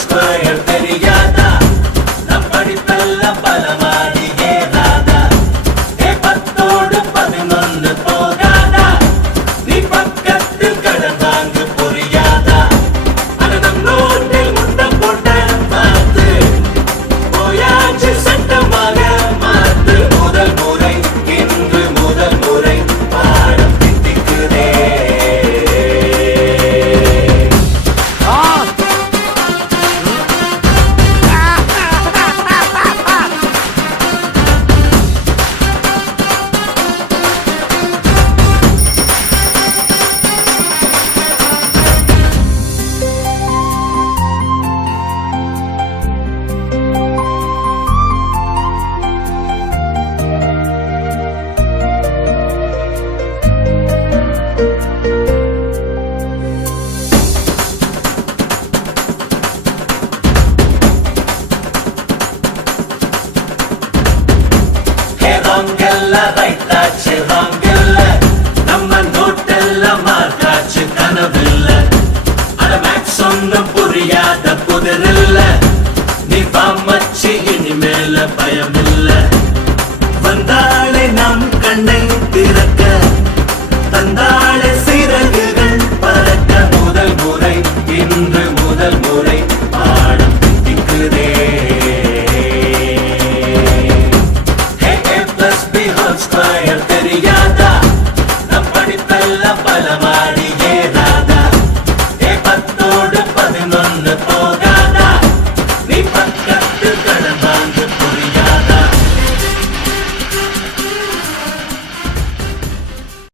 square தெரியாதா நம் படிப்பெல்லாம் பலமாடி ஏறாதா பத்தோடு 11 போகாதா நீ பக்கத்தில் கடன் வாங்கு புரியாதா ஆனா நம் நோட்டில் முட்டம் போட்ட மாத்து போயாச்சு சட்டமாக மாத்து முதல் முறை இன்று முதல் முறை பாடம் திட்டிக்குதே ராங்கெல்ல ரைட்டாச்சு ராங்கெல்ல நம்ம நோட்டெல்லாம் மார்க்காச்சு கனவில்ல அட மேக்ஸ் ஒன்னும் புரியாத